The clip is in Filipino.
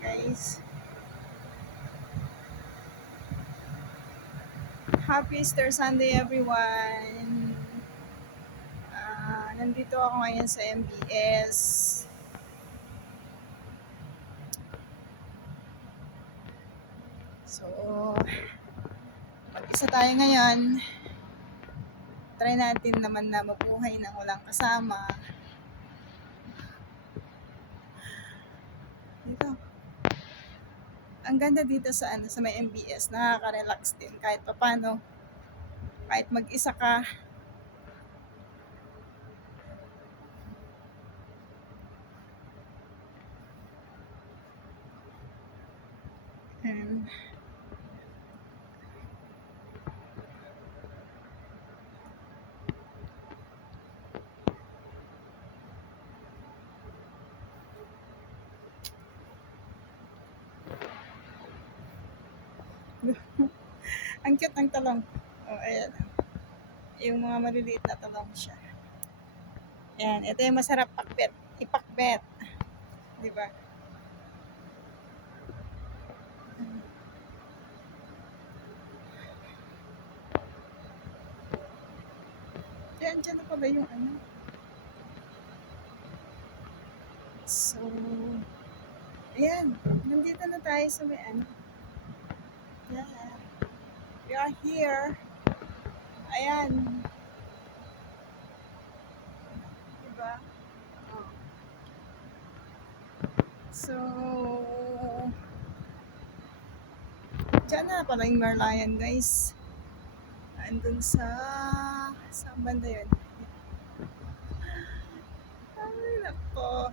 Guys, happy Easter Sunday everyone. Nandito ako ngayon sa MBS. So, mag-isa tayo ngayon. Try natin naman na mabuhay nang walang kasama. Dito. Ang ganda dito sa sa may MBS, nakaka-relax din kahit papaano. Kahit mag-isa ka, and ang cute ng talong. Oh, ayan. Yung mga maliliit na talong siya. Ayan, ito yung masarap ipakbet. Di ba? Diyan na pala yung ano. So, ayan. Nandito na tayo sa may ano. Yeah. We are here. Ayan. Diba? Oh. So, diyan na pala yung Merlion, guys. Andun sa banda yun. Ay, nako.